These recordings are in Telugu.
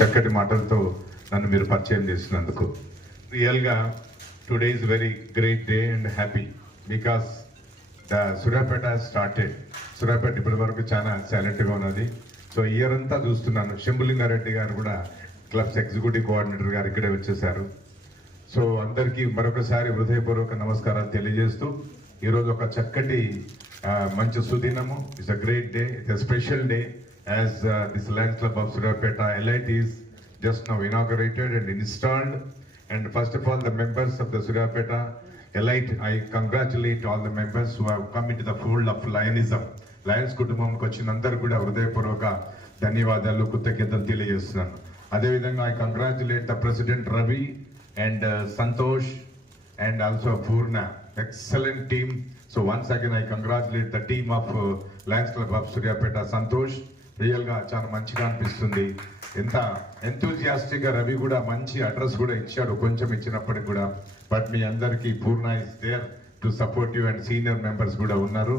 చక్కటి మాటలతో నన్ను మీరు పరిచయం చేసినందుకు రియల్గా today is very great day and happy because the Suryapet started. Suryapet ఇప్పటి వరకు చాలా సైలెంట్గా ఉన్నది. సో ఇయర్ అంతా చూస్తున్నాను. శంభులింగారెడ్డి గారు కూడా క్లబ్స్ ఎగ్జిక్యూటివ్ కోఆర్డినేటర్ గారు ఇక్కడే వచ్చేసారు. సో అందరికీ మరొకసారి హృదయపూర్వక నమస్కారాలు తెలియజేస్తూ ఈరోజు ఒక చక్కటి మంచి సుదినము. It's a great day, it's a special day as this Lions Club of Suraipeta Elite is just now inaugurated and installed. And first of all, the members of the Suraipeta Elite, I congratulate all the members who have come into the fold of Lionism. Lions కుటుంబంకి వచ్చిన అందరూ కూడా హృదయపూర్వక ధన్యవాదాలు, కృతజ్ఞతలు తెలియజేస్తున్నాను. అదేవిధంగా I congratulate the President Ravi and Santosh and also Purna. Excellent team. So once again I congratulate the team of Lions Club of Suraipeta. Santosh రియల్గా చాలా మంచిగా అనిపిస్తుంది. ఎంత ఎంతూజియాస్టిక్గా రవి కూడా మంచి అడ్రస్ కూడా ఇచ్చాడు, కొంచెం ఇచ్చినప్పటికి కూడా. బట్ మీ అందరికీ Purna is there to support you and senior members కూడా ఉన్నారు.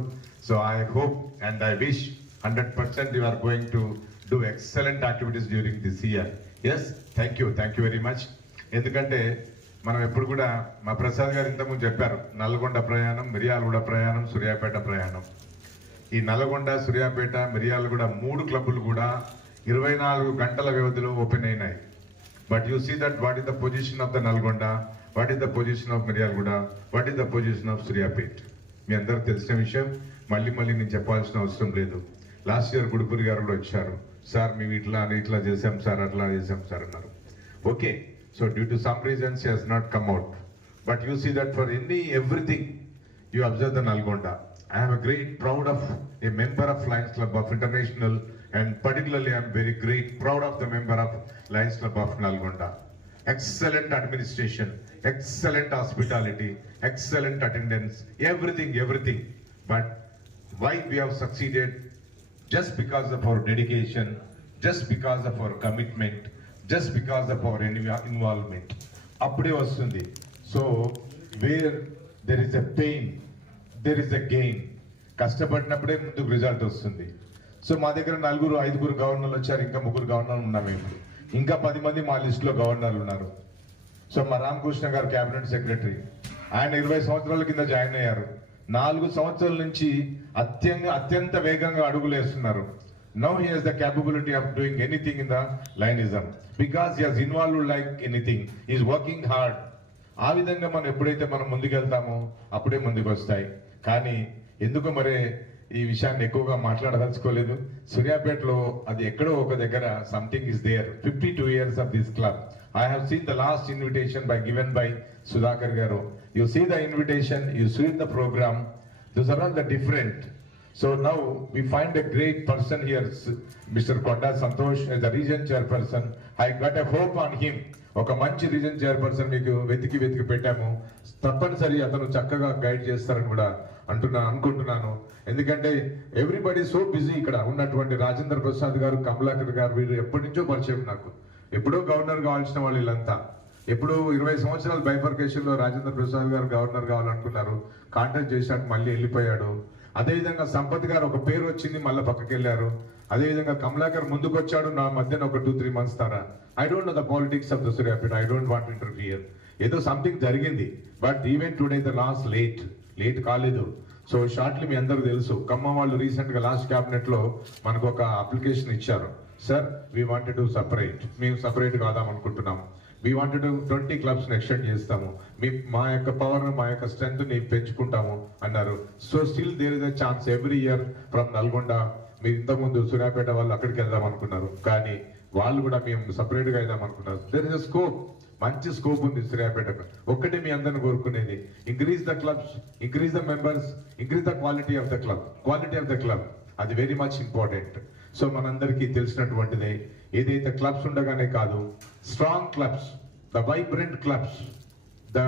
So I hope and I wish 100% you are going to do excellent activities during this year. Yes, thank you very much. ఎందుకంటే మనం ఎప్పుడు కూడా మా ప్రసాద్ గారు ఇంతకుముందు చెప్పారు, నల్గొండ ప్రయాణం, మిర్యాలగూడ ప్రయాణం, సూర్యాపేట ప్రయాణం. ఈ నల్గొండ, సూర్యాపేట, మిర్యాలగూడ 3 క్లబ్బులు కూడా 24 గంటల వ్యవధిలో ఓపెన్ అయినాయి. But you see that what is the position of the Nalgonda, what is the position of Miryalaguda, what is the position of Suryapet. మీ అందరికి తెలిసిన విషయం, మళ్ళీ నేను చెప్పాల్సిన అవసరం లేదు. లాస్ట్ ఇయర్ గుడిపూరి గారు కూడా వచ్చారు. సార్ మేము ఇట్లా చేసాం సార్, అట్లా చేసాం సార్ అన్నారు. Okay, so due to some reasons he has not come out. But you see that for everything you observe the Nalgonda. I am a great proud of a member of Lions Club of International, and particularly I am very great proud of the member of Lions Club of Nalgonda. Excellent administration, excellent hospitality, excellent attendance, everything. But why we have succeeded? Just because of our dedication, just because of our commitment, just because of our involvement. Appude vastundi. So where there is a pain, there is a gain. కష్టపడినప్పుడే ముందుకు రిజల్ట్ వస్తుంది. సో మా దగ్గర 4-5 గవర్నర్లు వచ్చారు, ఇంకా 3 గవర్నర్లు ఉన్నాము. ఇప్పుడు ఇంకా 10 మంది మా లిస్టులో గవర్నర్లు ఉన్నారు. సో మా రామకృష్ణ గారు క్యాబినెట్ సెక్రటరీ, ఆయన 20 సంవత్సరాల కింద జాయిన్ అయ్యారు. 4 సంవత్సరాల నుంచి అత్యంత వేగంగా అడుగులు వేస్తున్నారు. Now he has the capability of doing anything in the Lionism because he has involved like anything. He is working hard. ఆ విధంగా మనం ఎప్పుడైతే మనం ముందుకెళ్తామో అప్పుడే ముందుకు వస్తాయి. కానీ ఎందుకు మరి ఈ విషయాన్ని ఎక్కువగా మాట్లాడదలుచుకోలేదు. సూర్యాపేటలో అది ఎక్కడో ఒక దగ్గర something is there. 52 years of this club. I have seen the last invitation given by Sudhakar garu. You see the invitation, you see the program. Those are all the different. So now we find a great person here, Mr. Konda Santosh as the region chairperson. I got a hope on him. ఒక మంచి రీజన్ చైర్పర్సన్ మీకు వెతికి పెట్టాము. తప్పనిసరి అతను చక్కగా గైడ్ చేస్తారని కూడా అనుకుంటున్నాను. ఎందుకంటే ఎవ్రీబడి సో బిజీ. ఇక్కడ ఉన్నటువంటి రాజేంద్ర ప్రసాద్ గారు, కమలాకర్ గారు, వీరు ఎప్పటి నుంచో పరిచయం నాకు. ఎప్పుడో గవర్నర్ కావాల్సిన వాళ్ళు వీళ్ళంతా. ఎప్పుడు 20 సంవత్సరాల బైఫర్కేషన్ లో రాజేంద్ర ప్రసాద్ గారు గవర్నర్ కావాలనుకున్నారు. కాంటాక్ట్ చేశాడు, మళ్ళీ వెళ్ళిపోయాడు. అదేవిధంగా సంపత్ గారు ఒక పేరు వచ్చింది, మళ్ళీ పక్కకి వెళ్ళారు. అదేవిధంగా కమలాకర్ ముందుకు వచ్చాడు, నా మధ్యన ఒక 2-3 months Tara. I don't know the politics of the Suryapet. I don't want interfere. ఏదో సంథింగ్ జరిగింది. But even today the last late కాలేదు. సో షార్ట్లీ మీ అందరూ తెలుసు, ఖమ్మం వాళ్ళు రీసెంట్ గా లాస్ట్ క్యాబినెట్ లో మనకు ఒక అప్లికేషన్ ఇచ్చారు. Sir we wanted to separate, మేము సపరేట్ కాదాం అనుకుంటున్నాము. వీ వాంటెడ్ 20 clubs ఎక్స్టెండ్ చేస్తాము, మా యొక్క పవర్, మా యొక్క స్ట్రెంత్ ని పెంచుకుంటాము అన్నారు. So still there is a chance every year from Nalgonda. మీరు ఇంతకుముందు సూర్యాపేట వాళ్ళు అక్కడికి వెళ్దాం అనుకున్నారు, కానీ వాళ్ళు కూడా మేము సపరేట్ గా వెళ్దాం అనుకున్నారు. దేర్ ఇస్ అ స్కోప్, మంచి స్కోప్ ఉంది సూర్యాపేటకు. ఒక్కటే మీ అందరిని కోరుకునేది, increase the clubs, increase the members, increase the quality of the club. అది వెరీ మచ్ ఇంపార్టెంట్. సో మనందరికీ తెలిసినటువంటిదే, ఏదైతే క్లబ్స్ ఉండగానే కాదు, strong clubs, the vibrant clubs, the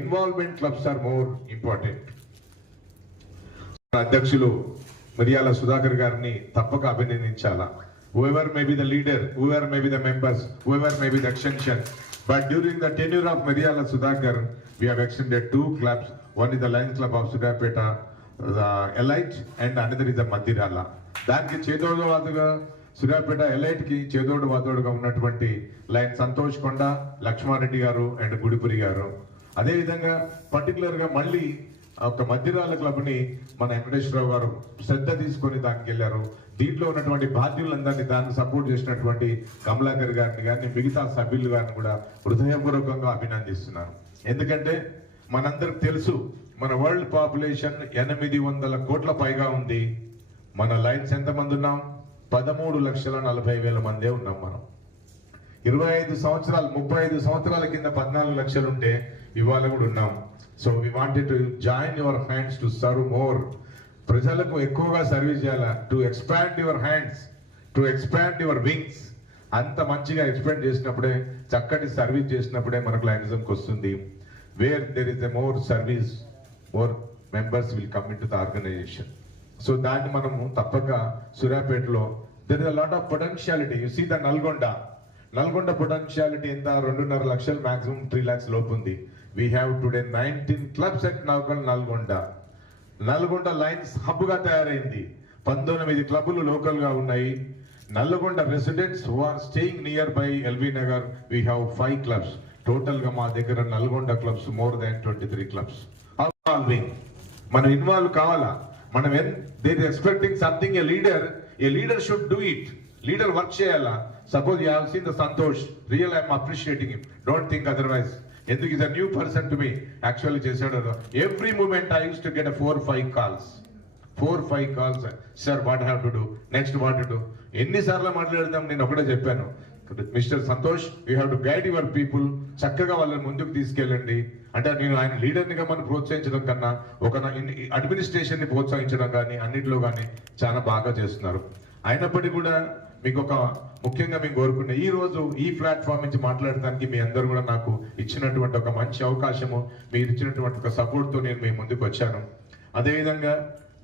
involvement clubs are more important. అధ్యక్షులు మిర్యాల సుధాకర్ గారిని తప్పక అభినందించాలా. whoever may be the leader, whoever may be the members, whoever may be the extension, but during the tenure of Miryala Sudhakar, we have extended 2 clubs. One is the Lions Club of Sudhapeta, the Elite, and another is the Madirala. దానికి చేదోడువాదుగా సూర్యాపేట ఎలైట్ కి చేదోడు వాదోడుగా ఉన్నటువంటి లైన్ సంతోష్ కొండ, లక్ష్మారెడ్డి గారు అండ్ గుడిపురి గారు. అదేవిధంగా పర్టికులర్ గా మళ్ళీ ఒక మధ్యరాల క్లబ్ ని మన వెంకటేశ్వరరావు గారు శ్రద్ధ తీసుకొని దానికి వెళ్ళారు. దీంట్లో ఉన్నటువంటి బాధ్యులందరినీ దాన్ని సపోర్ట్ చేసినటువంటి కమలాకర్ గారిని కానీ మిగతా సభ్యులు గారిని కూడా హృదయపూర్వకంగా అభినందిస్తున్నాను. ఎందుకంటే మనందరికి తెలుసు మన వరల్డ్ పాపులేషన్ 800 కోట్ల పైగా ఉంది. మన లైన్స్ ఎంతమంది ఉన్నాం? 13,40,000 మందే ఉన్నాం. మనం 25 సంవత్సరాలు 35 సంవత్సరాల కింద 14 లక్షలు ఉంటే ఇవాళ కూడా ఉన్నాం. So we wanted to join your hands to serve more. ప్రజలకు ఎక్కువగా సర్వీస్ చేయాలా, to expand your hands, to expand your wings. అంత మంచిగా ఎక్స్పాండ్ చేసినప్పుడే, చక్కటి సర్వీస్ చేసినప్పుడే మనకు లైనిజంకి వస్తుంది. Where there is a more service, more members will come in to the organisation. So దాన్ని మనము తప్పక సూర్యాపేటలో there is a lot of potentiality. You see the Nalgonda potentiality ఎంత? 2.5 లక్షలు, మాక్సిమం 3 lakhs లోపు ఉంది. We have today 19 clubs at Nalgonda. Nalgonda lions hub గా తయారైంది. 19 క్లబ్లు లోకల్ గా ఉన్నాయి. Nalgonda residents who are staying near by LB Nagar, we have 5 clubs. Total గా మా దగ్గర Nalgonda clubs more than 23 clubs. మనం ఇన్వాల్వ్ కావాలా? మనం they are expecting something, a leader should do it. Leader work చేయాలా? Suppose you have seen the Santosh, real I'm appreciating him, don't think otherwise. ఎందుకు is a new person to me. Actually చేశాడు. Every moment I use to get 4-5 calls. Sir what have to do, next what to do. ఎన్నిసార్లు మాట్లాడదాం? నేను ఒకటే చెప్పాను, mister Santosh, you have to guide your people. చక్కగా వాళ్ళని ముందుకు తీసుకెళ్ళండి. అంటే నేను ఆయన లీడర్నిగా మనం ప్రోత్సహించడం కన్నా ఒక అడ్మినిస్ట్రేషన్ ని ప్రోత్సహించడం కానీ అన్నింటిలో కానీ చాలా బాగా చేస్తున్నారు. అయినప్పటికీ కూడా మీకు ఒక ముఖ్యంగా మేము కోరుకునే ఈ రోజు ఈ ప్లాట్ఫామ్ నుంచి మాట్లాడటానికి మీ అందరూ కూడా నాకు ఇచ్చినటువంటి ఒక మంచి అవకాశము, మీరు ఇచ్చినటువంటి ఒక సపోర్ట్తో నేను మీ ముందుకు వచ్చాను. అదేవిధంగా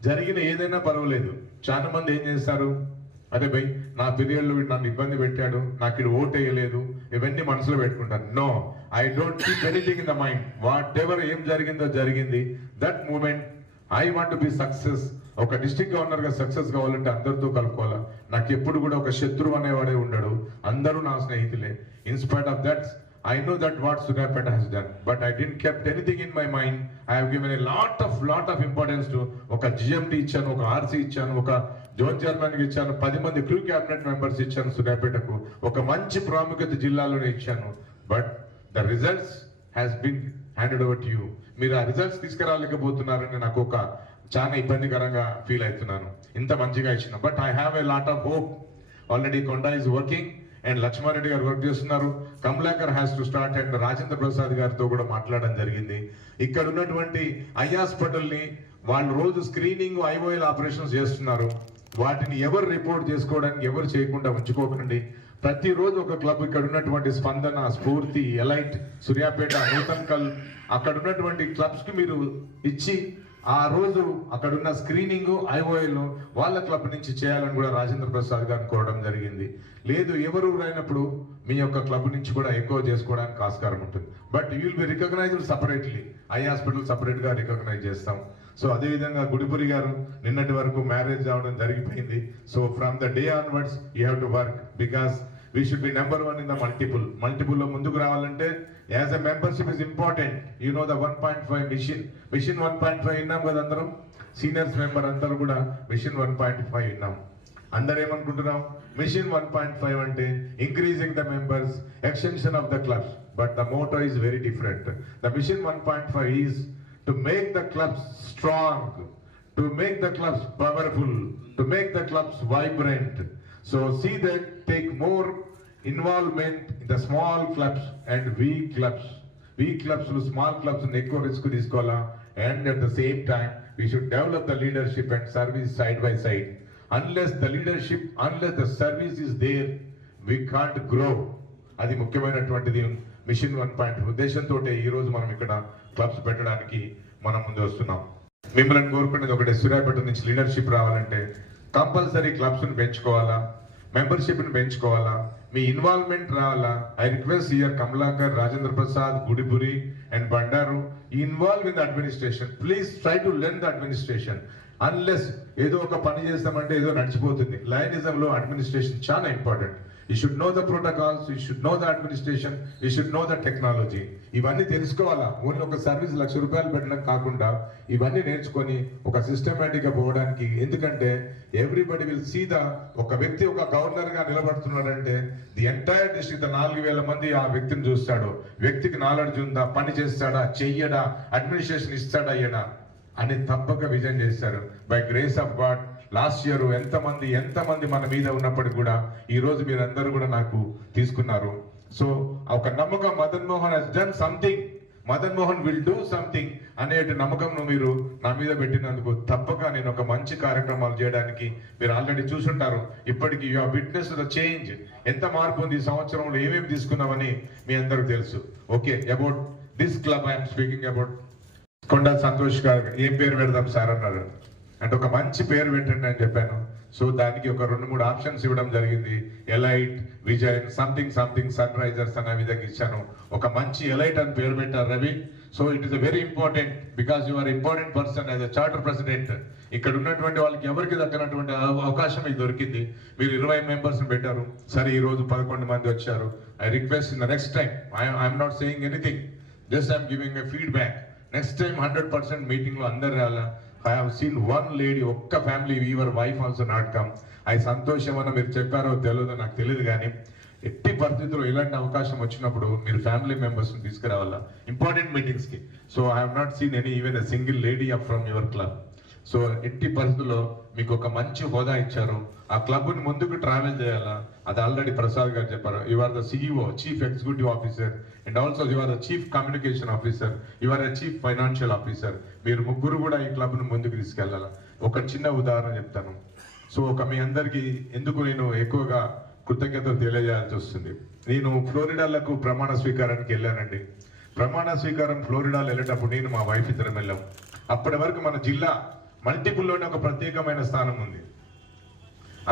జరిగిన ఏదైనా పర్వాలేదు. చాలా మంది ఏం చేస్తారు, అరే భయ్ నా పీరియడ్లో నన్ను ఇబ్బంది పెట్టాడు, నాకు ఇక్కడ ఓట్ వేయలేదు, ఇవన్నీ మనసులో పెట్టుకుంటాను. No, I don't keep anything in the mind. Whatever ఏం జరిగిందో జరిగింది. That moment I want to be success. ఒక డిస్ట్రిక్ట్ గవర్నర్ గా సక్సెస్ కావాలంటే అందరితో కలుపుకోవాలా. నాకు ఎప్పుడు కూడా ఒక శత్రువు అనేవాడే ఉండడు, అందరూ నా స్నేహితులే. In spite of that I know that what Suraipeta has done, but I didn't kept anything in my mind. I have given a lot of importance to ఒక GMT ఇచ్చాను, ఒక RC ఇచ్చాను, ఒక జోన్ చైర్మన్ కి ఇచ్చాను, 10 మంది క్రూ క్యాబినెట్ మెంబర్స్ ఇచ్చాను సూర్యాపేటకు, ఒక మంచి ప్రాముఖ్యత జిల్లాలోనే ఇచ్చాను. But the results has been handed over to you. మీరు ఆ రిజల్ట్స్ తీసుకురాలేకపోతున్నారని నాకు ఒక చాలా ఇబ్బందికరంగా ఫీల్ అవుతున్నాను. ఇంత మంచిగా ఇచ్చిన, but I have a lot of hope. Already కొండ ఈజ్ వర్కింగ్ అండ్ లక్ష్మారెడ్డి గారు వర్క్ చేస్తున్నారు. Kamalakar has to start and Rajendra Prasad గారితో కూడా మాట్లాడడం జరిగింది. ఇక్కడ ఉన్నటువంటి ఐ హాస్పిటల్ ని వాళ్ళు రోజు స్క్రీనింగ్, IOL ఆపరేషన్స్ చేస్తున్నారు. వాటిని ఎవరు రిపోర్ట్ చేసుకోవడానికి ఎవరు చేయకుండా ఉంచుకోకండి. ప్రతిరోజు ఒక క్లబ్, ఇక్కడ ఉన్నటువంటి స్పందన, స్ఫూర్తి, ఎలైట్, సూర్యాపేట, నూతన్కల్, అక్కడ ఉన్నటువంటి క్లబ్స్ కి మీరు ఇచ్చి ఆ రోజు అక్కడున్న స్క్రీనింగ్, IOL వాళ్ళ క్లబ్ నుంచి చేయాలని కూడా రాజేంద్ర ప్రసాద్ గారిని కోరడం జరిగింది. లేదు ఎవరు అయినప్పుడు మీ యొక్క క్లబ్ నుంచి కూడా ఎక్కువ చేసుకోవడానికి ఆస్కారం ఉంటుంది. But you will be recognised separately. I hospital separate గా రికగ్నైజ్ చేస్తాం. సో అదేవిధంగా గుడిపురి గారు నిన్నటి వరకు మ్యారేజ్ అవడం జరిగిపోయింది. So from the day onwards you have to work because we should be number 1 in the multiple లో ముందుకు రావాలంటే as a membership is important. You know the 1.5 mission 1.5 విన్నాం కదా అందరం. సీనియర్స్ మెంబర్ అందరూ కూడా మిషన్ 1.5 విన్నాం. అందరు ఏమనుకుంటున్నాం, మిషన్ 1.5 అంటే increasing the members, extension of the clubs. But the motto is very different. The mission 1.5 is to make the clubs strong, to make the clubs powerful, to make the clubs vibrant. So see that, take more involvement in the small clubs and weak clubs. Weak clubs, small clubs, ఎక్కువ రిస్క్ తీసుకోవాలా. And at the same time, we should develop the leadership and service side by side. Unless the leadership, unless the service is there, we can't grow. అది ముఖ్యమైనటువంటిది. మిషన్ 1.5 ఉద్దేశంతో ఈ రోజు మనం ఇక్కడ క్లబ్స్ పెట్టడానికి మనం ముందు వస్తున్నాం. మిమ్మల్ని కోరుకునేది ఒకటే, సూర్యాపేట నుంచి లీడర్షిప్ రావాలంటే కంపల్సరీ క్లబ్స్ ని పెంచుకోవాలా, మెంబర్షిప్ ని పెంచుకోవాలా, మీ ఇన్వాల్వ్మెంట్ రావాలా. I request here Kamalakar, Rajendra Prasad, Gudipuri and Bandaru, involve in the administration. Please try to learn the administration. Unless ఏదో ఒక పని చేస్తామంటే ఏదో నడిచిపోతుంది. లయనిజంలో అడ్మినిస్ట్రేషన్ చాలా important. You should know the protocols, you should know the administration, you should know the technology. ఇవన్నీ తెలుసుకోవాలా. ఓన్లీ ఒక సర్వీస్ ₹1,00,000 పెట్టడం కాకుండా ఇవన్నీ నేర్చుకొని ఒక సిస్టమేటిక్ గా పోవడానికి. ఎందుకంటే ఎవ్రీబడి విల్ సీ ద, ఒక వ్యక్తి ఒక గవర్నర్ గా నిలబడుతున్నాడంటే ది ఎంటైర్ డిస్ట్రిక్ట్ 4,000 మంది ఆ వ్యక్తిని చూస్తాడు. వ్యక్తికి నాలెడ్జ్ ఉందా, పని చేస్తాడా, చెయ్యడా, అడ్మినిస్ట్రేషన్ ఇస్తాడా అయ్యడా అని తప్పక విజన్ చేశారు. By grace of God last year ఎంతమంది మన మీద ఉన్నప్పటికీ కూడా ఈ రోజు మీరందరూ కూడా నాకు తీసుకున్నారు. సో ఒక నమ్మకం, Madan Mohan has done something, Madan Mohan will do something అనే నమ్మకం మీరు నా మీద పెట్టినందుకు తప్పక నేను ఒక మంచి కార్యక్రమాలు చేయడానికి మీరు ఆల్రెడీ చూసుంటారు. ఇప్పటికి you have witness the change. ఎంత మార్పు ఉంది ఈ సంవత్సరంలో, ఏమేమి తీసుకున్నామని మీ అందరికి తెలుసు. Okay, about this club I'm speaking about. Konda Santosh garu ఏం పేరు పెడదాం సార్ అన్నారు. అంటే ఒక మంచి పేరు పెట్టండి అని చెప్పాను. సో దానికి ఒక 2-3 ఆప్షన్స్ ఇవ్వడం జరిగింది. Elite, Vijay, something sun risers అనే విధంగా ఇచ్చాను. ఒక మంచి ఎలైట్ అని పేరు పెట్టారు Ravi. So it is very important because you are important person as a charter president. ఇక్కడ ఉన్నటువంటి వాళ్ళకి ఎవరికి దక్కనటువంటి అవకాశం మీకు దొరికింది. మీరు 20 మెంబర్స్ పెట్టారు. సరే, ఈ రోజు 11 మంది వచ్చారు. I request in the next time, I'm not saying anything, just I'm giving a feedback. Next time 100% meeting లో అందరు రాలా. I have seen one lady, ఒక్క family, your wife also not come. అది సంతోషం అన్న మీరు చెప్పారో తెలియదో నాకు తెలియదు, కానీ ఎట్టి పరిస్థితుల్లో ఇలాంటి అవకాశం వచ్చినప్పుడు మీరు ఫ్యామిలీ మెంబర్స్ తీసుకురావాలా ఇంపార్టెంట్ మీటింగ్స్ కి. So I have not seen any even a single lady up from your club. So ఎట్టి పరిస్థితుల్లో మీకు ఒక మంచి హోదా ఇచ్చారు. ఆ క్లబ్ ని ముందుకు ట్రావెల్ చేయాలా, అది ఆల్రెడీ ప్రసాద్ గారు చెప్పారు. You are the CEO, chief executive officer, and also you are the chief communication officer, you are the chief financial officer. మీరు ముగ్గురు కూడా ఈ క్లబ్ ను ముందుకు తీసుకెళ్లాలా. ఒక చిన్న ఉదాహరణ చెప్తాను. సో మీ అందరికి ఎందుకు నేను ఎక్కువగా కృతజ్ఞతలు తెలియజేయాల్సి వస్తుంది. నేను ఫ్లోరిడాలకు ప్రమాణ స్వీకారానికి వెళ్ళానండి. ప్రమాణ స్వీకారం ఫ్లోరిడాలో వెళ్ళేటప్పుడు నేను మా వైఫ్ ఇద్దరం వెళ్ళాం. అప్పటి వరకు మన జిల్లా మల్టిపుల్లోనే ఒక ప్రత్యేకమైన స్థానం ఉంది.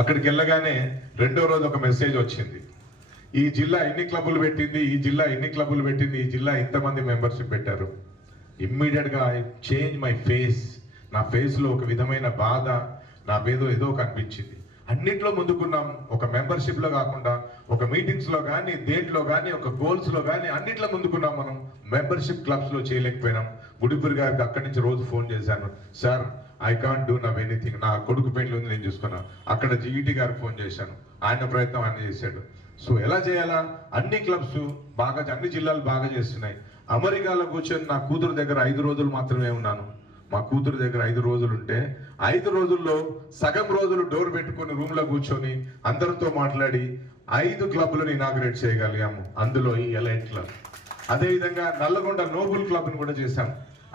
అక్కడికి వెళ్ళగానే రెండో రోజు ఒక మెసేజ్ వచ్చింది. ఈ జిల్లా ఎన్ని క్లబ్బులు పెట్టింది, ఈ జిల్లా ఎన్ని క్లబ్బులు పెట్టింది, ఈ జిల్లా ఇంతమంది మెంబర్షిప్ పెట్టారు. ఇమ్మీడియట్ గా ఐ చేంజ్ మై ఫేస్. నా ఫేస్ లో ఒక విధమైన బాధ, నా ఏదో కనిపించింది. అన్నిట్లో ముందుకున్నాం. ఒక మెంబర్షిప్ లో కాకుండా ఒక మీటింగ్స్ లో కానీ, దేంట్లో కానీ, ఒక గోల్స్ లో కానీ అన్నిట్లో ముందుకున్నాం. మనం మెంబర్షిప్ క్లబ్స్ లో చేయలేకపోయినాం. గుడిపూరి గారికి అక్కడి నుంచి రోజు ఫోన్ చేశాను, sir I can't do now anything, నా కొడుకు పెళ్లి ఉంది నేను చూసుకున్నా. అక్కడ జీఈటీ గారికి ఫోన్ చేశాను, ఆయన ప్రయత్నం ఆయన చేశాడు. సో ఎలా చేయాలా, అన్ని క్లబ్స్ బాగా, అన్ని జిల్లాలు బాగా చేస్తున్నాయి. అమెరికాలో కూర్చొని నా కూతురు దగ్గర 5 రోజులు మాత్రమే ఉన్నాను. మా కూతురు దగ్గర 5 రోజులు ఉంటే 5 రోజుల్లో సగం రోజులు డోర్ పెట్టుకుని రూమ్ లో కూర్చొని అందరితో మాట్లాడి 5 క్లబ్లను ఇనాగ్రేట్ చేయగలిగాము. అందులో ఈ ఎలైట్ క్లబ్. అదేవిధంగా నల్లగొండ నోబుల్ క్లబ్ ని కూడా చేశాం.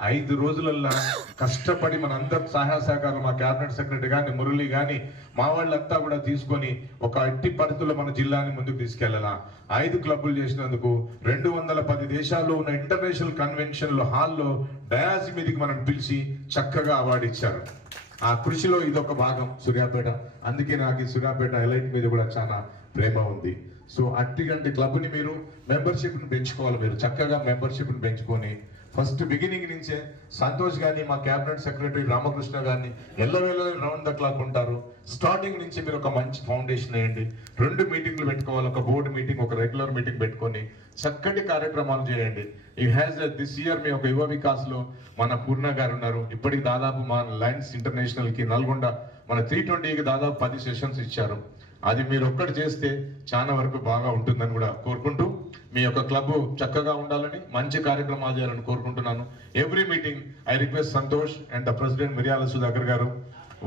5 రోజులల్లో కష్టపడి మన అందరు సహాయ సహకారం, మా క్యాబినెట్ సెక్రటరీ కానీ, మురళి కానీ, మా వాళ్ళంతా కూడా తీసుకొని ఒక ఎట్టి పరిస్థితుల్లో మన జిల్లాని ముందుకు తీసుకెళ్లాలా. 5 క్లబ్బులు చేసినందుకు 210 దేశాల్లో ఉన్న ఇంటర్నేషనల్ కన్వెన్షన్లో హాల్లో డయాస్ మీదకి మనం పిలిచి చక్కగా అవార్డు ఇచ్చారు. ఆ కృషిలో ఇదొక భాగం సూర్యాపేట. అందుకే నాకు ఈ సూర్యాపేట ఎలైట్ మీద కూడా చాలా ప్రేమ ఉంది. సో అట్టిగంటి క్లబ్ని మీరు మెంబర్షిప్ని పెంచుకోవాలి. మీరు చక్కగా మెంబర్షిప్ని పెంచుకొని ఫస్ట్ బిగినింగ్ నుంచే సంతోష్ గారిని, మా క్యాబినెట్ సెక్రటరీ రామకృష్ణ గారిని ఎల్లవేళ రౌండ్ ద క్లాక్ ఉంటారు. స్టార్టింగ్ నుంచి మీరు ఒక మంచి ఫౌండేషన్ వేయండి. 2 మీటింగ్లు పెట్టుకోవాలి, ఒక బోర్డు మీటింగ్, ఒక రెగ్యులర్ మీటింగ్ పెట్టుకొని చక్కటి కార్యక్రమాలు చేయండి. ఈ హ్యాస్ దిస్ ఇయర్ మీ ఒక యువ వికాస్ లో మన పూర్ణ గారు ఉన్నారు. ఇప్పటికి దాదాపు మా లయన్స్ ఇంటర్నేషనల్ కి నల్గొండ మన 320కి దాదాపు 10 సెషన్స్ ఇచ్చారు. అది మీరు ఒక్కటి చేస్తే చాలా వరకు బాగా ఉంటుందని కూడా కోరుకుంటూ, మీ యొక్క క్లబ్ చక్కగా ఉండాలని, మంచి కార్యక్రమాలు చేయాలని కోరుకుంటున్నాను. Every meeting I request Santosh and the president Miryala Sudhakar garu,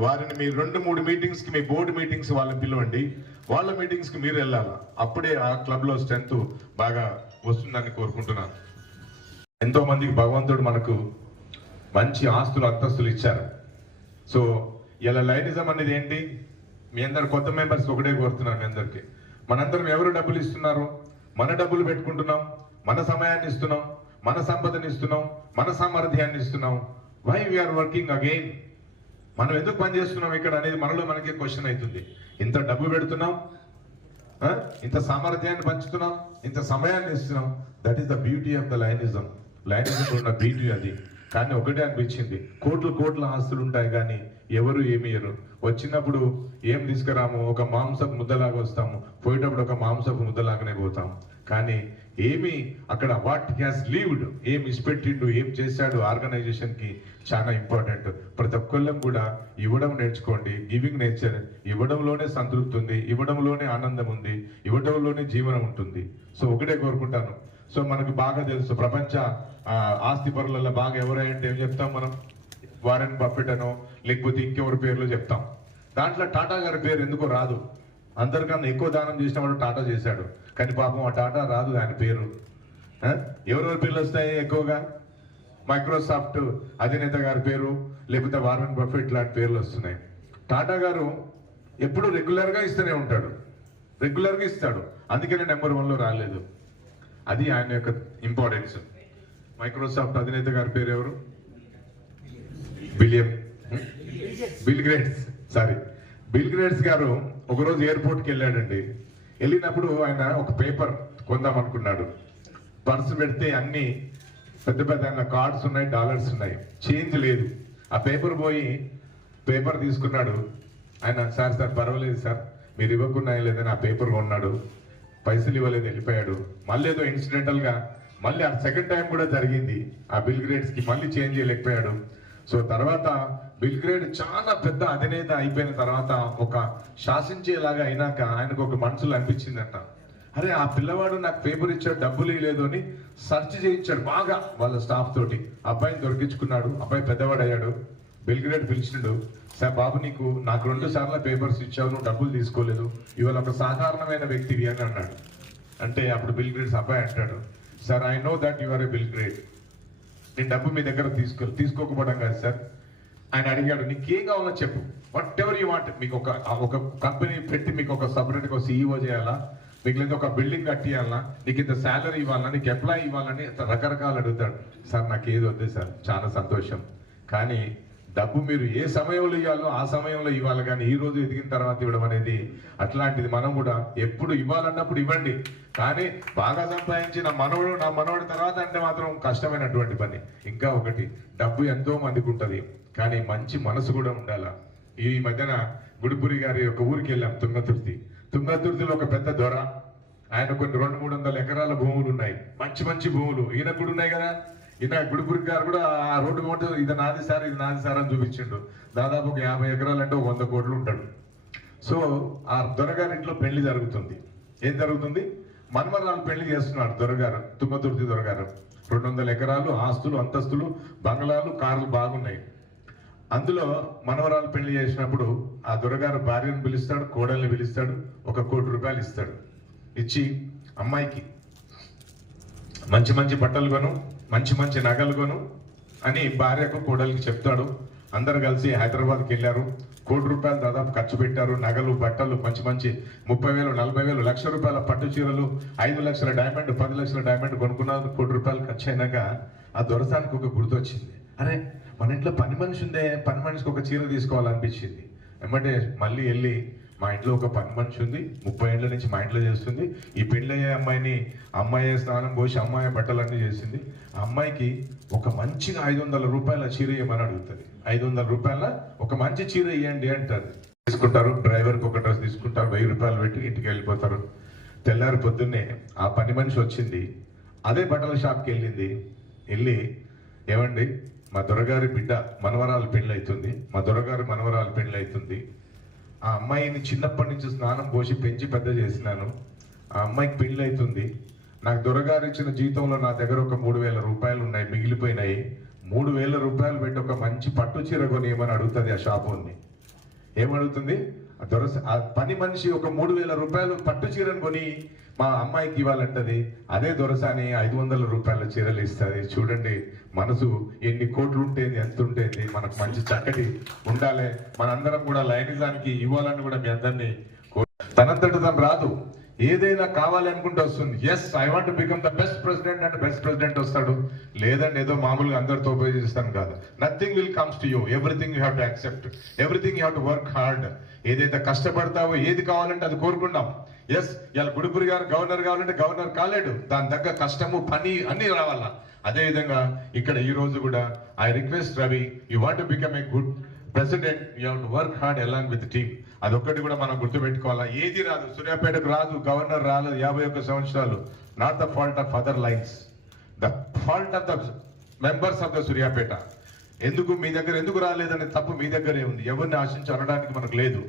వారిని మీ 2-3 మీటింగ్స్ కి, మీ బోర్డు మీటింగ్స్ వాళ్ళని పిలవండి. వాళ్ళ మీటింగ్స్ కి మీరు వెళ్ళాలా. అప్పుడే ఆ క్లబ్ లో స్ట్రెంత్ బాగా వస్తుందని కోరుకుంటున్నాను. ఎంతో మందికి భగవంతుడు మనకు మంచి ఆస్తులు, అంతస్తులు ఇచ్చారు. సో ఇలా లైనిజం అనేది ఏంటి, మీ అందరు కొత్త మెంబర్స్ ఒకటే కోరుతున్నాను. మీ అందరికి మనందరం ఎవరు డబ్బులు ఇస్తున్నారు, మన డబ్బులు పెట్టుకుంటున్నాం, మన సమయాన్ని ఇస్తున్నాం, మన సంపదని ఇస్తున్నాం, మన సామర్థ్యాన్ని ఇస్తున్నాం. వై వీఆర్ వర్కింగ్ అగైన్, మనం ఎందుకు పని చేస్తున్నాం ఇక్కడ అనేది మనకే క్వశ్చన్ అవుతుంది. ఇంత డబ్బు పెడుతున్నాం, ఇంత సామర్థ్యాన్ని పంచుతున్నాం, ఇంత సమయాన్ని ఇస్తున్నాం. That is the beauty of the లయనిజం. లయనిజం ఉన్న బ్యూటీ అది. కానీ ఒకటే అనిపించింది, కోట్ల ఆస్తులు ఉంటాయి కానీ ఎవరు ఏమి ఇయ్యరు. వచ్చినప్పుడు ఏం తీసుకురాము, ఒక మాంసపు ముద్దలాగా వస్తాము, పోయేటప్పుడు ఒక మాంసపు ముద్దలాగానే పోతాం. కానీ ఏమి అక్కడ వాట్ హ్యాస్ లీవ్డ్, ఏం ఇష్టపెట్టిండు, ఏం చేశాడు ఆర్గనైజేషన్ కి చాలా ఇంపార్టెంట్. ప్రతి ఒక్కళ్ళం కూడా ఇవ్వడం నేర్చుకోండి. గివింగ్ నేచర్, ఇవ్వడంలోనే సంతృప్తి ఉంది, ఇవ్వడంలోనే ఆనందం ఉంది, ఇవ్వడంలోనే జీవనం ఉంటుంది. సో ఒకటే కోరుకుంటాను. సో మనకు బాగా తెలుసు ప్రపంచ ఆస్తి పరులలో బాగా ఎవరంటే ఏం చెప్తాం మనం, వారెన్ బఫెట్ అనో లేకపోతే ఇంకెవరి పేర్లు చెప్తాం. దాంట్లో టాటా గారి పేరు ఎందుకో రాదు. అందరికన్నా ఎక్కువ దానం చేసిన వాడు టాటా చేశాడు, కానీ పాపం ఆ టాటా రాదు ఆయన పేరు. ఎవరెవరి పేర్లు వస్తాయి ఎక్కువగా? మైక్రోసాఫ్ట్ అధినేత గారి పేరు, లేకపోతే వారెన్ బఫెట్ లాంటి పేర్లు వస్తున్నాయి. టాటా గారు ఎప్పుడు రెగ్యులర్గా ఇస్తూనే ఉంటాడు, రెగ్యులర్గా ఇస్తాడు, అందుకనే నెంబర్ 1లో రాలేదు. అది ఆయన యొక్క ఇంపార్టెన్స్. మైక్రోసాఫ్ట్ అధినేత గారి పేరు ఎవరు? బిల్ గేట్స్ గారు ఒకరోజు ఎయిర్పోర్ట్కి వెళ్ళాడండి. వెళ్ళినప్పుడు ఆయన ఒక పేపర్ కొందాం అనుకున్నాడు. పర్సు పెడితే అన్ని పెద్ద పెద్ద కార్డ్స్ ఉన్నాయి, డాలర్స్ ఉన్నాయి, చేంజ్ లేదు. ఆ పేపర్ పోయి పేపర్ తీసుకున్నాడు. ఆయన సార్ పర్వాలేదు సార్, మీరు ఇవ్వకున్నా లేదని ఆ పేపర్ కొన్నాడు. పైసలు ఇవ్వలేదు, వెళ్ళిపోయాడు. మళ్ళీ ఏదో ఇన్సిడెంటల్ గా మళ్ళీ ఆ సెకండ్ టైం కూడా జరిగింది. ఆ బిల్ గేట్స్ కి మళ్ళీ చేంజ్ చేయలేకపోయాడు. సో తర్వాత బిల్ గేట్స్ చాలా పెద్ద అధినేత అయిపోయిన తర్వాత ఒక శాసించేలాగా అయినాక ఆయనకు ఒక మనసులో అనిపించిందంట, అరే ఆ పిల్లవాడు నాకు పేపర్ ఇచ్చాడు, డబ్బులు ఇవ్వలేదు అని సెర్చ్ చేయించాడు బాగా వాళ్ళ స్టాఫ్ తోటి. అబ్బాయిని దొరికించుకున్నాడు. అబ్బాయి పెద్దవాడు అయ్యాడు. బిల్ గేట్స్ పిలిచిండు, సార్ బాబు నాకు 2 సార్లు పేపర్స్ ఇచ్చావు, నువ్వు డబ్బులు తీసుకోలేదు, ఇవాళ ఒక సాధారణమైన వ్యక్తివి అని అన్నాడు. అంటే అప్పుడు బిల్ గేట్స్ అబ్బాయి అంటాడు, sir I know that you are a Bill Gates, నేను డబ్బు మీ దగ్గర తీసుకోకపోవడం కాదు సార్. ఆయన అడిగాడు, నీకేం కావాలో చెప్పు, వాట్ ఎవర్ యూ వాంట్. మీకు ఒక కంపెనీ పెట్టి మీకు ఒక సపరేట్ ఒక CEO చేయాలా, మీకు లేదా ఒక బిల్డింగ్ కట్టియాలా, నీకు ఇంత శాలరీ ఇవ్వాలా, నీకు ఎంప్లాయ్ ఇవ్వాలని రకరకాలు అడుగుతాడు. సార్ నాకు ఏది వద్దు సార్, చాలా సంతోషం, కానీ డబ్బు మీరు ఏ సమయంలో ఇవ్వాలో ఆ సమయంలో ఇవ్వాలి, కానీ ఈ రోజు ఎదిగిన తర్వాత ఇవ్వడం అనేది అట్లాంటిది. మనం కూడా ఎప్పుడు ఇవ్వాలన్నప్పుడు ఇవ్వండి, కానీ బాగా సంపాదించి నా మనవడు తర్వాత అంటే మాత్రం కష్టమైనటువంటి పని. ఇంకా ఒకటి, డబ్బు ఎంతో మందికి ఉంటుంది, కానీ మంచి మనసు కూడా ఉండాలా. ఈ మధ్యన గుడిపురి గారి యొక్క ఊరికి వెళ్ళాం, తుంగతుర్తిలో ఒక పెద్ద దొర, ఆయన కొన్ని 200-300 ఎకరాల భూములు ఉన్నాయి, మంచి భూములు. ఈయనకు కూడా ఉన్నాయి కదా. ఈయన గుడిపురి గారు కూడా ఆ రోడ్డు పోటీ ఇది నాది సార్ అని చూపించిండు. దాదాపు ఒక 50 ఎకరాలు అంటే 100 కోట్లు ఉంటాడు. సో ఆ దొరగారి ఇంట్లో పెళ్లి జరుగుతుంది. ఏం జరుగుతుంది? మన్మరాలు పెళ్లి చేస్తున్నాడు దొరగారు, తుంగతుర్తి దొరగారు. 200 ఎకరాలు, ఆస్తులు, అంతస్తులు, బంగ్లాలు, కార్లు బాగున్నాయి. అందులో మనవరాలు పెళ్లి చేసినప్పుడు ఆ దొరగారు భార్యను పిలుస్తాడు, కోడల్ని పిలుస్తాడు, 1 కోటి రూపాయలు ఇస్తాడు. ఇచ్చి అమ్మాయికి మంచి బట్టలు కొను, మంచి నగలు కొను అని భార్యకు కోడలికి చెప్తాడు. అందరు కలిసి హైదరాబాద్కి వెళ్ళారు. 1 కోటి రూపాయలు దాదాపు ఖర్చు పెట్టారు. నగలు, బట్టలు, మంచి 30,000, 40,000, ₹1,00,000 పట్టు చీరలు, 5 లక్షల డైమండ్, 10 లక్షల డైమండ్ కొనుక్కున్నారు. 1 కోటి రూపాయలు ఖర్చు అయినాక ఆ దొరసానికి ఒక గుర్తొచ్చింది, అరే మన ఇంట్లో పని మనిషి ఉందే, పని మనిషికి ఒక చీర తీసుకోవాలనిపించింది. ఏమంటే మళ్ళీ వెళ్ళి, మా ఇంట్లో ఒక పని మనిషి ఉంది, 30 ఏళ్ల నుంచి మా ఇంట్లో చేస్తుంది. ఈ పెళ్ళయ్యే అమ్మాయి స్నానం పోసి అమ్మాయి బట్టలన్నీ చేసింది. ఆ అమ్మాయికి ఒక మంచిగా 500 రూపాయల చీర ఇవ్వమని అడుగుతుంది. 500 రూపాయల ఒక మంచి చీర ఇవ్వండి అంటారు. తీసుకుంటారు. డ్రైవర్కి ఒక డ్రెస్ తీసుకుంటారు, 1000 రూపాయలు పెట్టి ఇంటికి వెళ్ళిపోతారు. తెల్లారి పొద్దున్నే ఆ పని మనిషి వచ్చింది, అదే బట్టల షాప్కి వెళ్ళి, ఏమండి మా దొరగారి బిడ్డ మనవరాలు పెళ్లి అవుతుంది, మా దొరగారి మనవరాలు పెళ్లి అవుతుంది. ఆ అమ్మాయిని చిన్నప్పటి నుంచి స్నానం పోసి పెంచి పెద్ద చేసినాను. ఆ అమ్మాయికి పెళ్లి అవుతుంది. నాకు దొరగారు ఇచ్చిన జీతంలో నా దగ్గర ఒక 3,000 రూపాయలు ఉన్నాయి, మిగిలిపోయినాయి. 3,000 రూపాయలు పెట్టి ఒక మంచి పట్టు చీర కొని ఏమని అడుగుతుంది ఆ షాపు ఉంది. ఏమడుగుతుంది? ఆ పని మనిషి ఒక 3,000 రూపాయలు పట్టు చీరను కొని మా అమ్మాయికి ఇవ్వాలంటది. అదే దొరసాని 500 రూపాయల చీరలు ఇస్తుంది. చూడండి, మనసు ఎన్ని కోట్లు ఉంటేంది, ఎంత ఉంటేంది. మనకు మంచి చక్కటి ఉండాలి. మనందరం కూడా లైనిజానికి ఇవ్వాలని కూడా మీ అందరినీ తనంతట తను రాదు, ఏదైనా కావాలి అనుకుంటే వస్తుంది. Yes I want become the best president అంటే బెస్ట్ ప్రెసిడెంట్ వస్తాడు. లేదండి ఏదో మామూలుగా అందరితో ఉపయోగిస్తాను కాదు. Nothing will comes to you, everything you have to accept, everything you have to work hard. ఏదైతే కష్టపడతావో, ఏది కావాలంటే అది కోరుకున్నాం. ఎస్, ఇలా గుడిపురి గారు గవర్నర్ కావాలంటే గవర్నర్ కాలేడు, దాని దగ్గర కష్టము పని అన్ని రావాలా. అదేవిధంగా ఇక్కడ ఈ రోజు కూడా I request Ravi, you want to become a good president, you have to work hard along with team. అదొక్కటి కూడా మనం గుర్తుపెట్టుకోవాలా. ఏది రాదు, సూర్యాపేటకు రాదు, గవర్నర్ రాలేదు 51 సంవత్సరాలు. Not the fault of other lines, the fault of the members of the Suryapet. ఎందుకు మీ దగ్గర ఎందుకు రాలేదనే తప్పు మీ దగ్గరే ఉంది. ఎవరిని ఆశించి అనడానికి మనకు లేదు.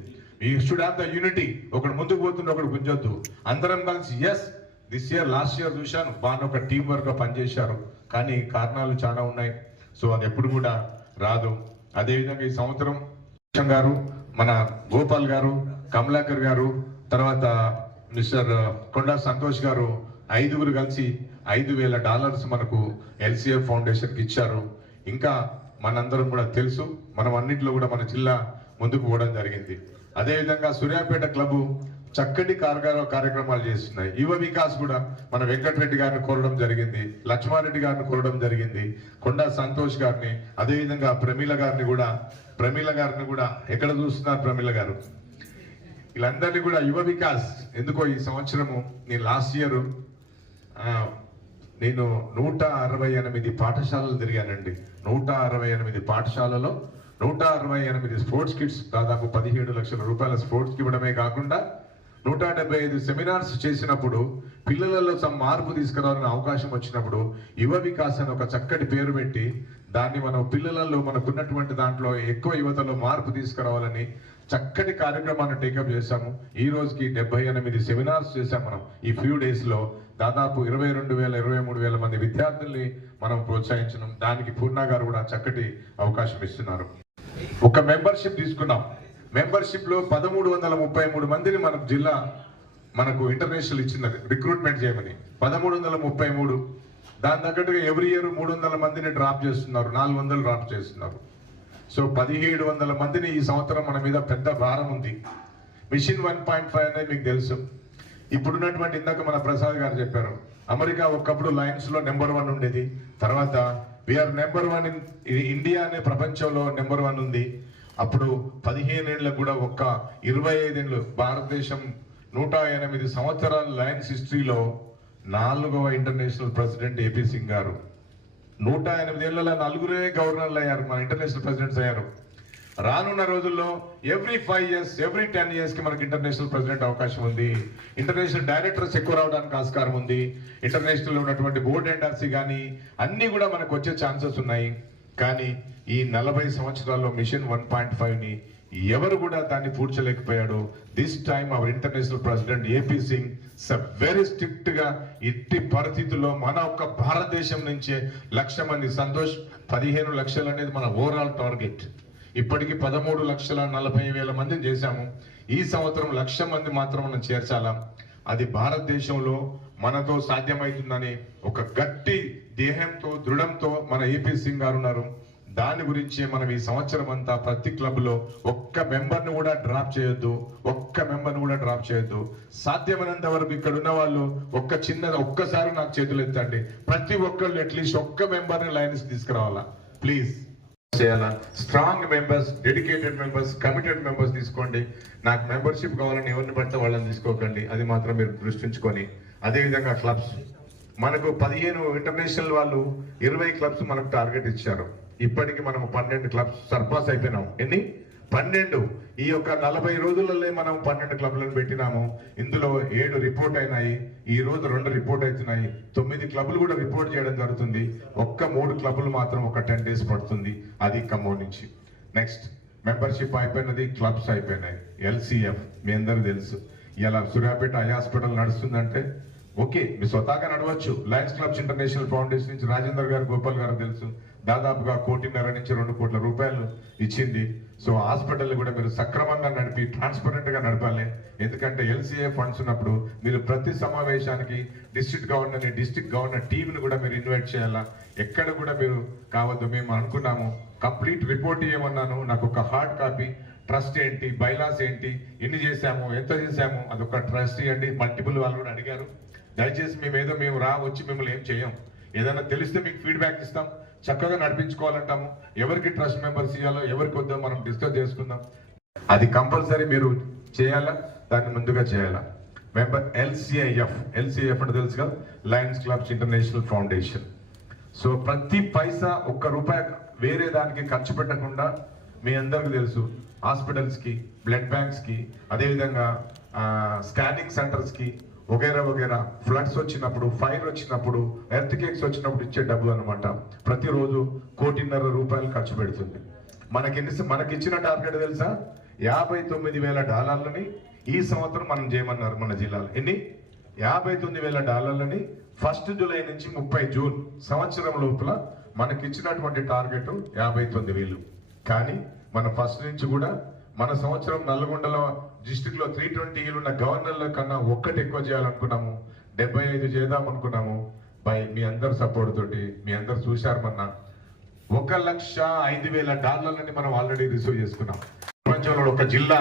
You should have the unity. ఒకడు ముందుకు పోతుండే ఒకడు గుంజొద్దు. అందరం కలిసి yes, this year last year చూశాను బాగా ఒక టీం వర్క్ గా పనిచేశారు, కానీ కారణాలు చాలా ఉన్నాయి. సో అది ఎప్పుడు కూడా రాదు. అదేవిధంగా ఈ సంవత్సరం గారు, మన గోపాల్ గారు, కమలాకర్ గారు, తర్వాత మిస్టర్ కొండా సంతోష్ గారు 5గురు కలిసి $5,000 మనకు ఎల్సిఎఫ్ ఫౌండేషన్ కి ఇచ్చారు. ఇంకా మనందరం కూడా తెలుసు, మనం అన్నింటిలో కూడా మన జిల్లా ముందుకు పోవడం జరిగింది. అదేవిధంగా సూర్యాపేట క్లబ్ చక్కటి కార్యక్రమాలు చేస్తున్నాయి. యువ వికాస్ కూడా మన వెంకటరెడ్డి గారిని కోరడం జరిగింది, లక్ష్మారెడ్డి గారిని కోరడం జరిగింది, కొండా సంతోష్ గారిని, అదేవిధంగా ప్రమీల గారిని కూడా ఎక్కడ చూస్తున్నారు ప్రమీల గారు, వీళ్ళందరినీ కూడా యువ వికాస్. ఎందుకో ఈ సంవత్సరము నేను లాస్ట్ ఇయర్ నేను 168 పాఠశాలలు తిరిగానండి. 168 పాఠశాలలో 168 స్పోర్ట్స్ కిట్స్, దాదాపు 17 లక్షల రూపాయల స్పోర్ట్స్కి ఇవ్వడమే కాకుండా 175 సెమినార్స్ చేసినప్పుడు పిల్లలలో మార్పు తీసుకురావాలని అవకాశం వచ్చినప్పుడు యువ వికాస్ అని ఒక చక్కటి పేరు పెట్టి దాన్ని మనం పిల్లలలో మనకున్నటువంటి దాంట్లో ఎక్కువ యువతలో మార్పు తీసుకురావాలని చక్కటి కార్యక్రమాన్ని టేకప్ చేశాము. ఈ రోజుకి 78 సెమినార్స్ చేశాం మనం. ఈ ఫ్యూ డేస్ లో దాదాపు 22,000-23,000 మంది విద్యార్థుల్ని మనం ప్రోత్సహించడం. దానికి పూర్ణ గారు కూడా చక్కటి అవకాశం ఇస్తున్నారు. ఒక మెంబర్షిప్ తీసుకున్నాం. మెంబర్షిప్ లో 1333 మందిని మన జిల్లా మనకు ఇంటర్నేషనల్ ఇచ్చినది రిక్రూట్మెంట్ చేయమని. 1333. దాని తగ్గట్టుగా ఎవ్రీ ఇయర్ 300 మందిని డ్రాప్ చేస్తున్నారు, 400 డ్రాప్ చేస్తున్నారు. సో 1700 మందిని ఈ సంవత్సరం మన మీద పెద్ద భారం ఉంది. మిషన్ 1.5 అనేది మీకు తెలుసు. ఇప్పుడున్నటువంటి ఇందాక మన ప్రసాద్ గారు చెప్పారు, అమెరికా ఒకప్పుడు లైన్స్ లో నెంబర్ 1 ఉండేది, తర్వాత వీఆర్ నెంబర్ 1 ఇన్ ఇండియా అనే ప్రపంచంలో నెంబర్ 1 ఉంది. అప్పుడు 15 ఏళ్ళకు కూడా 25 ఏళ్ళు భారతదేశం 108 సంవత్సరాల లయన్స్ హిస్టరీలో 4వ ఇంటర్నేషనల్ ప్రెసిడెంట్ ఏపీ సింగ్ గారు. 108 ఏళ్లలో 4 గవర్నర్లు అయ్యారు, మన ఇంటర్నేషనల్ ప్రెసిడెంట్స్ అయ్యారు. రానున్న రోజుల్లో ఎవ్రీ 5 years, ఎవ్రీ 10 years కి మనకి ఇంటర్నేషనల్ ప్రెసిడెంట్ అవకాశం ఉంది. ఇంటర్నేషనల్ డైరెక్టర్స్ ఎక్కువ రావడానికి ఆస్కారం ఉంది. ఇంటర్నేషనల్ ఉన్నటువంటి బోర్డ్ ఎండర్సీ కానీ అన్ని కూడా మనకు వచ్చే ఛాన్సెస్ ఉన్నాయి. కానీ ఈ 40 సంవత్సరాల్లో మిషన్ 1.5ని ఎవరు కూడా దాన్ని పూడ్చలేకపోయాడు. This time our international president AP Singh very strict గా ఇట్టి పరిస్థితుల్లో మన ఒక్క భారతదేశం నుంచే 1,00,000 మంది, సంతోష్ 15 లక్షలు అనేది మన ఓవరాల్ టార్గెట్. ఇప్పటికి 13,40,000 మందిని చేశాము. ఈ సంవత్సరం 1,00,000 మంది మాత్రం మనం చేర్చాలా. అది భారతదేశంలో మనతో సాధ్యమవుతుందని ఒక గట్టి దేహంతో దృఢంతో మన ఏపీ సింగ్ గారు ఉన్నారు. దాని గురించి మనం ఈ సంవత్సరం అంతా ప్రతి క్లబ్ లో ఒక్క మెంబర్ని కూడా డ్రాప్ చేయొద్దు. సాధ్యమైనంత వరకు ఇక్కడ ఉన్న వాళ్ళు ఒక్కసారి నాకు చేతులు ఎత్తండి. ప్రతి ఒక్కళ్ళు అట్లీస్ట్ ఒక్క మెంబర్ని లైన్స్ తీసుకురావాలా ప్లీజ్. చేయాలా strong members, dedicated members, committed members తీసుకోండి. నాకు మెంబర్షిప్ కావాలని ఎవరిని పడితే వాళ్ళని తీసుకోకండి, అది మాత్రం మీరు దృష్టించుకొని. అదేవిధంగా క్లబ్స్ మనకు 15 ఇంటర్నేషనల్ వాళ్ళు 20 క్లబ్స్ మనకు టార్గెట్ ఇచ్చారు. ఇప్పటికి మనం 12 క్లబ్స్ సర్పాస్ అయిపోయినాం. ఎన్ని? 12. ఈ యొక్క 40 రోజులలో మనం 12 క్లబ్లను పెట్టినాము. ఇందులో 7 రిపోర్ట్ అయినాయి. ఈ రోజు 2 రిపోర్ట్ అవుతున్నాయి. 9 క్లబ్లు కూడా రిపోర్ట్ చేయడం జరుగుతుంది. 3 క్లబ్లు మాత్రం ఒక 10 days పడుతుంది. అది ఖమ్మం నుంచి. నెక్స్ట్ మెంబర్షిప్ అయిపోయినది, క్లబ్స్ అయిపోయినాయి. ఎల్సిఎఫ్ మీ అందరూ తెలుసు. ఇలా సూర్యాపేట ఐ హాస్పిటల్ నడుస్తుందంటే ఓకే, మీ స్వతహాగా నడవచ్చు. లయన్స్ క్లబ్స్ ఇంటర్నేషనల్ ఫౌండేషన్ నుంచి రాజేందర్ గారు, గోపాల్ గారు తెలుసు, దాదాపుగా 1.5 నుంచి 2 కోట్ల రూపాయలు ఇచ్చింది. సో హాస్పిటల్ కూడా మీరు సక్రమంగా నడిపి ట్రాన్స్పరెంట్ గా నడపాలి. ఎందుకంటే ఎల్సీఏ ఫండ్స్ ఉన్నప్పుడు మీరు ప్రతి సమావేశానికి డిస్ట్రిక్ట్ గవర్నర్ టీంను కూడా మీరు ఇన్వైట్ చేయాలా. ఎక్కడ కూడా మీరు కావద్దు. మేము అనుకున్నాము కంప్లీట్ రిపోర్ట్ ఇవ్వమన్నాను. నాకు ఒక హార్డ్ కాపీ, ట్రస్ట్ ఏంటి, బైలాస్ ఏంటి, ఎన్ని చేశాము, ఎంత చేశాము, అదొక ట్రస్ట్ ఇవ్వండి. మల్టిపుల్ వాళ్ళు కూడా అడిగారు. దయచేసి మేము వచ్చి మిమ్మల్ని ఏం చేయం. ఏదైనా తెలిస్తే మీకు ఫీడ్బ్యాక్ ఇస్తాం. చక్కగా నడిపించుకోవాలంటాము. ఎవరికి ట్రస్ట్ మెంబర్స్ ఇవ్వాలో, ఎవరికి వద్దో మనం డిస్కస్ చేసుకుందాం. అది కంపల్సరీ మీరు చేయాలా, దాన్ని ముందుగా చేయాలా. మెంబర్ ఎల్సిఐఎఫ్ అంటే తెలుసు కదా, Lions clubs international foundation. So ప్రతి పైసా ఒక్క రూపాయి వేరే దానికి ఖర్చు పెట్టకుండా మీ అందరికీ తెలుసు హాస్పిటల్స్కి, బ్లడ్ బ్యాంక్స్కి, అదేవిధంగా స్కానింగ్ సెంటర్స్కి వగైరా ఫ్లడ్స్ వచ్చినప్పుడు, ఫైర్ వచ్చినప్పుడు, ఎర్త్ కేక్స్ వచ్చినప్పుడు ఇచ్చే డబ్బు అనమాట. ప్రతిరోజు $1.5 కోటి ఖర్చు పెడుతుంది. మనకిచ్చిన టార్గెట్ తెలుసా? $59,000 ఈ సంవత్సరం మనం చేయమన్నారు మన జిల్లాలో. ఎన్ని? $59,000 1 జూలై నుంచి 30 జూన్ సంవత్సరం లోపల మనకిచ్చినటువంటి టార్గెట్ 59,000. కానీ మన ఫస్ట్ నుంచి కూడా మన సంవత్సరం నల్గొండలో డిస్టిక్ లో 320 ఉన్న గవర్నర్ల కన్నా ఒక్కటి ఎక్కువ చేయాలనుకున్నాము. 75 చేద్దాం అనుకున్నాము. బై మీ అందరి సపోర్ట్ తోటి, మీ అందరు చూశారు, మొన్న $1,05,000 మనం ఆల్రెడీ రిసీవ్ చేసుకున్నాం. ప్రపంచంలో ఒక జిల్లా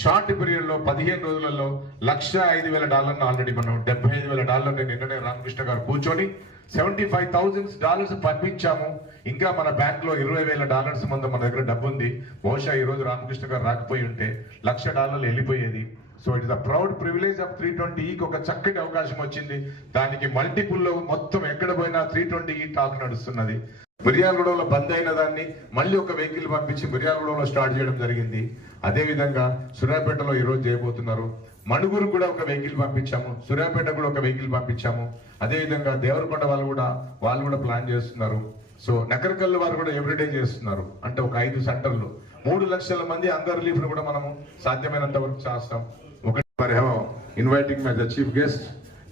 షార్ట్ పీరియడ్ లో 15 రోజులలో $105,000 ఆల్రెడీ మనం $75,000 నిన్ననే రామకృష్ణ గారు కూర్చొని $75,000 పంపించాము. ఇంకా మన బ్యాంక్ లో $20,000 మన దగ్గర డబ్బు ఉంది. బహుశా ఈ రోజు రామకృష్ణ గారు రాకపోయి ఉంటే $1,00,000 వెళ్ళిపోయేది. So it is the proud privilege of 320E ఒక చక్కటి అవకాశం వచ్చింది. దానికి మల్టిపుల్ లో మొత్తం ఎక్కడ పోయినా 320E టాక్ నడుస్తున్నది. మిర్యాలగూడలో బంద్ అయిన దాన్ని మళ్ళీ ఒక వెహికల్ పంపించి మిర్యాలగూడలో స్టార్ట్ చేయడం జరిగింది. అదే విధంగా సూర్యాపేటలో ఈ రోజు చేయబోతున్నారు. మణుగూరు కూడా ఒక వెహికల్ పంపించాము, సూర్యాపేట కూడా ఒక వెహికల్ పంపించాము. అదే విధంగా దేవరకొండ వాళ్ళు కూడా ప్లాన్ చేస్తున్నారు. సో నకరకల్లు వారు కూడా ఎవ్రీడే చేస్తున్నారు. అంటే ఒక 5 సెంటర్లు 3 లక్షల మంది అంగర్ రిలీఫ్ ను కూడా మనము సాధ్యమైనంత వరకు చేస్తాం. ఒకటి inviting my the chief guest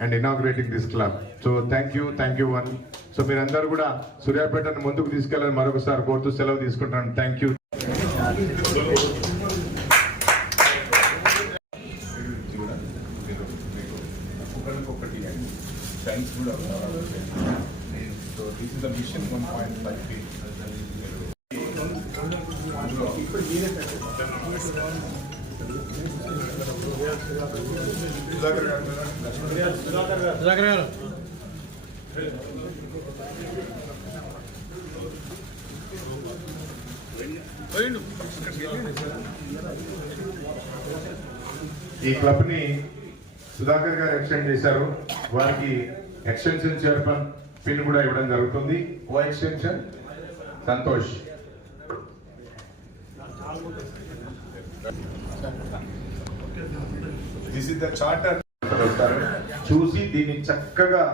and inaugurating this club. So thank you one. So మీరందరూ కూడా సూర్యాపేటను ముందుకు తీసుకెళ్ళాలని మరొకసారి కోరుతూ సెలవు తీసుకుంటాను. Thank you. So this is the mission 1.5 feet. ఈ క్లబ్ ని సుధాకర్ గారు ఎక్స్టెండ్ చేశారు. వారికి ఎక్స్టెన్షన్ చైర్మన్ పిన్ కూడా ఇవ్వడం జరుగుతుంది. ఓ extension Santosh. This is the charter. చూసి దీన్ని చక్కగా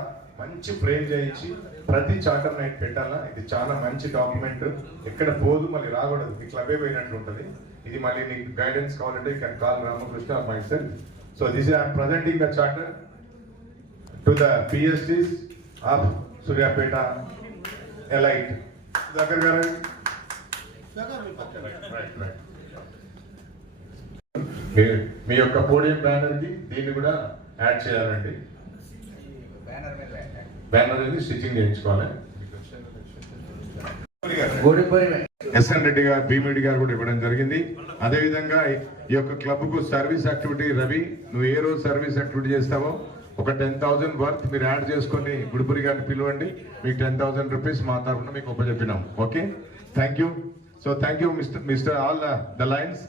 మంచి ఫ్రేమ్ చేయించి ప్రతి చార్టర్ నైట్ పెట్టాలా. ఇది చాలా మంచి డాక్యుమెంట్, ఎక్కడ పోదు, మళ్ళీ రాకూడదు. ఈ క్లబే పోయినట్టు ఉంటుంది. ఇది మళ్ళీ నీకు గైడెన్స్ కావాలంటే you can call Ramakrishna my self. So this I am presenting the charter to the PSTs of Suryapet elite. దగ్గర గారు మీ యొక్క పోడియం బ్యానర్ కి దీన్ని కూడా యాడ్ చేయాలండి. బ్యానర్ అనేది స్టిచ్చింగ్ చేయించుకోవాలి. SN రెడ్డి గారు, భీమిరెడ్డి గారు కూడా ఇవ్వడం జరిగింది. అదే విధంగా ఈ యొక్క క్లబ్ కు సర్వీస్ యాక్టివిటీ రవి, నువ్వు ఏ రోజు సర్వీస్ యాక్టివిటీ చేస్తావో ఒక 10,000 వర్త్ మీరు యాడ్ చేసుకొని గుడిపురి గారిని పిలవండి. మీకు 10,000 రూపీస్ మా తరఫున మీకు ఉపజెప్పినాం. Okay, thank you. So thank you mister all the lines.